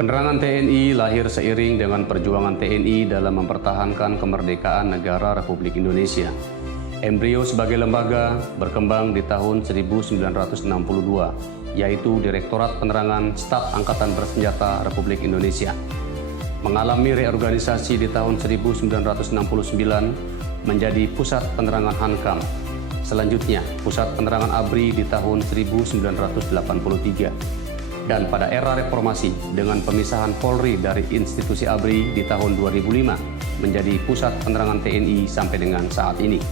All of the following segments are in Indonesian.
Penerangan TNI lahir seiring dengan perjuangan TNI dalam mempertahankan kemerdekaan negara Republik Indonesia. Embrio sebagai lembaga berkembang di tahun 1962, yaitu Direktorat Penerangan Staf Angkatan Bersenjata Republik Indonesia. Mengalami reorganisasi di tahun 1969 menjadi Pusat Penerangan Hankam. Selanjutnya, Pusat Penerangan ABRI di tahun 1983. Dan pada era reformasi dengan pemisahan Polri dari institusi ABRI di tahun 2005 menjadi Pusat Penerangan TNI sampai dengan saat ini.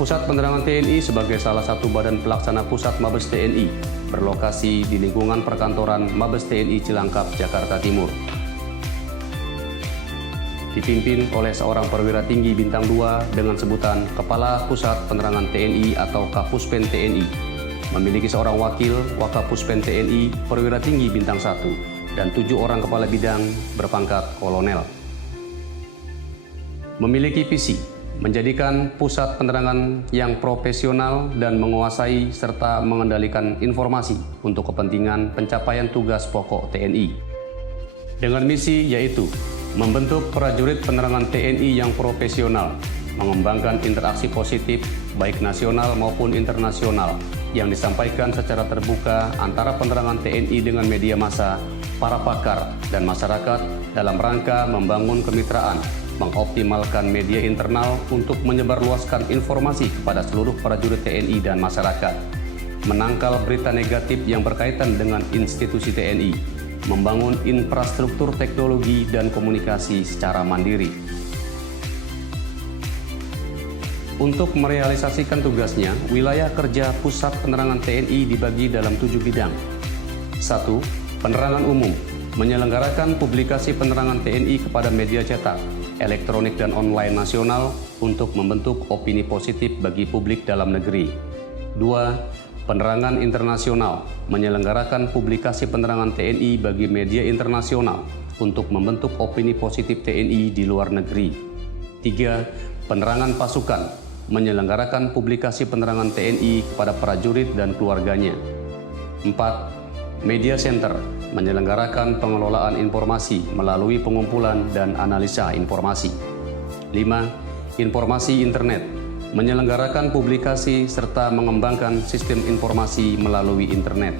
Pusat Penerangan TNI sebagai salah satu badan pelaksana pusat Mabes TNI berlokasi di lingkungan perkantoran Mabes TNI Cilangkap, Jakarta Timur. Dipimpin oleh seorang perwira tinggi bintang 2 dengan sebutan Kepala Pusat Penerangan TNI atau Kapuspen TNI. Memiliki seorang wakil Wakapuspen TNI perwira tinggi bintang 1 dan 7 orang kepala bidang berpangkat kolonel. Memiliki visi menjadikan pusat penerangan yang profesional dan menguasai serta mengendalikan informasi untuk kepentingan pencapaian tugas pokok TNI. Dengan misi yaitu membentuk prajurit penerangan TNI yang profesional, mengembangkan interaksi positif baik nasional maupun internasional yang disampaikan secara terbuka antara penerangan TNI dengan media massa, para pakar, dan masyarakat dalam rangka membangun kemitraan, mengoptimalkan media internal untuk menyebarluaskan informasi kepada seluruh prajurit TNI dan masyarakat, menangkal berita negatif yang berkaitan dengan institusi TNI, membangun infrastruktur teknologi dan komunikasi secara mandiri. Untuk merealisasikan tugasnya, wilayah kerja Pusat Penerangan TNI dibagi dalam 7 bidang. 1. Penerangan umum, menyelenggarakan publikasi penerangan TNI kepada media cetak, elektronik dan online nasional untuk membentuk opini positif bagi publik dalam negeri. 2. Penerangan internasional, menyelenggarakan publikasi penerangan TNI bagi media internasional untuk membentuk opini positif TNI di luar negeri. 3. Penerangan pasukan, menyelenggarakan publikasi penerangan TNI kepada prajurit dan keluarganya. 4. Media Center, menyelenggarakan pengelolaan informasi melalui pengumpulan dan analisa informasi. 5. Informasi internet, menyelenggarakan publikasi serta mengembangkan sistem informasi melalui internet.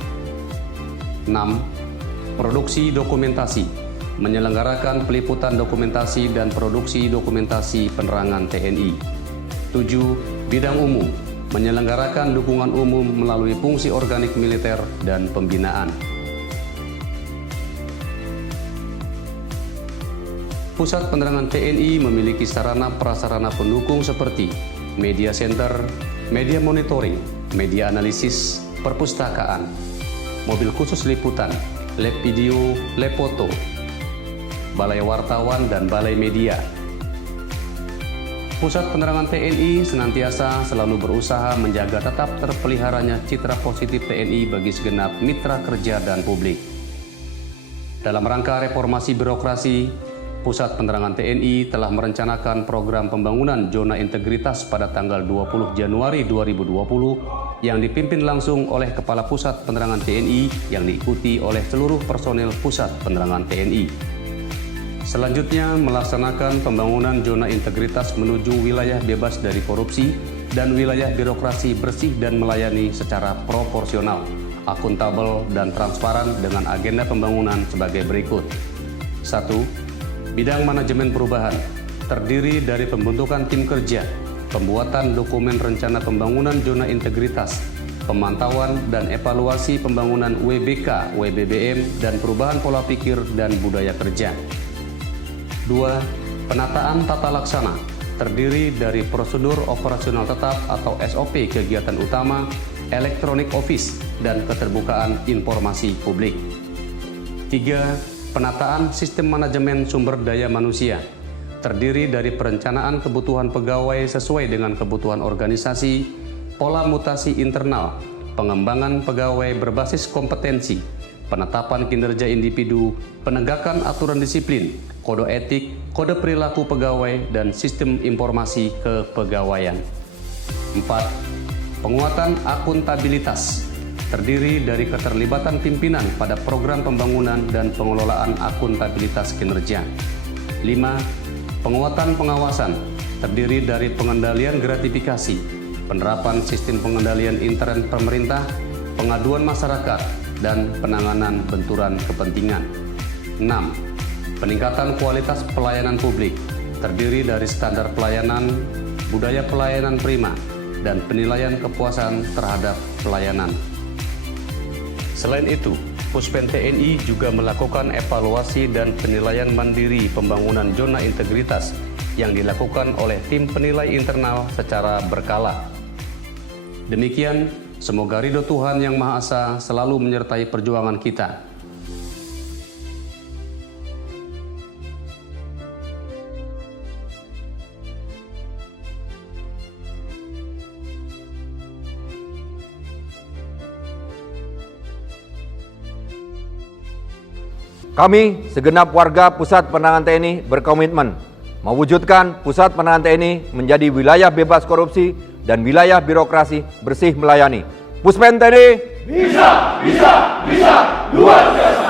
6. Produksi dokumentasi, menyelenggarakan peliputan dokumentasi dan produksi dokumentasi penerangan TNI. 7. Bidang umum, menyelenggarakan dukungan umum melalui fungsi organik militer dan pembinaan. Pusat Penerangan TNI memiliki sarana prasarana pendukung seperti media center, media monitoring, media analisis, perpustakaan, mobil khusus liputan, lab video, lab foto, balai wartawan dan balai media. Pusat Penerangan TNI senantiasa selalu berusaha menjaga tetap terpeliharanya citra positif TNI bagi segenap mitra kerja dan publik. Dalam rangka reformasi birokrasi, Pusat Penerangan TNI telah merencanakan program pembangunan zona integritas pada tanggal 20 Januari 2020 yang dipimpin langsung oleh Kepala Pusat Penerangan TNI yang diikuti oleh seluruh personel Pusat Penerangan TNI. Selanjutnya, melaksanakan pembangunan zona integritas menuju wilayah bebas dari korupsi dan wilayah birokrasi bersih dan melayani secara proporsional, akuntabel, dan transparan dengan agenda pembangunan sebagai berikut. 1. Bidang manajemen perubahan, terdiri dari pembentukan tim kerja, pembuatan dokumen rencana pembangunan zona integritas, pemantauan dan evaluasi pembangunan WBK, WBBM, dan perubahan pola pikir dan budaya kerja. 2. Penataan tata laksana, terdiri dari prosedur operasional tetap atau SOP kegiatan utama, electronic office, dan keterbukaan informasi publik. 3. Penataan sistem manajemen sumber daya manusia, terdiri dari perencanaan kebutuhan pegawai sesuai dengan kebutuhan organisasi, pola mutasi internal, pengembangan pegawai berbasis kompetensi, penetapan kinerja individu, penegakan aturan disiplin, kode etik, kode perilaku pegawai, dan sistem informasi kepegawaian. 4. Penguatan akuntabilitas, terdiri dari keterlibatan pimpinan pada program pembangunan dan pengelolaan akuntabilitas kinerja. 5. Penguatan pengawasan, terdiri dari pengendalian gratifikasi, penerapan sistem pengendalian intern pemerintah, pengaduan masyarakat, dan penanganan benturan kepentingan. 6. Peningkatan kualitas pelayanan publik, terdiri dari standar pelayanan, budaya pelayanan prima, dan penilaian kepuasan terhadap pelayanan. Selain itu, Puspen TNI juga melakukan evaluasi dan penilaian mandiri pembangunan zona integritas yang dilakukan oleh tim penilai internal secara berkala. Demikian, semoga ridho Tuhan Yang Maha Esa selalu menyertai perjuangan kita. Kami, segenap warga Pusat Penerangan TNI berkomitmen mewujudkan Pusat Penerangan TNI menjadi wilayah bebas korupsi dan wilayah birokrasi bersih melayani. Puspen TNI bisa, luar biasa.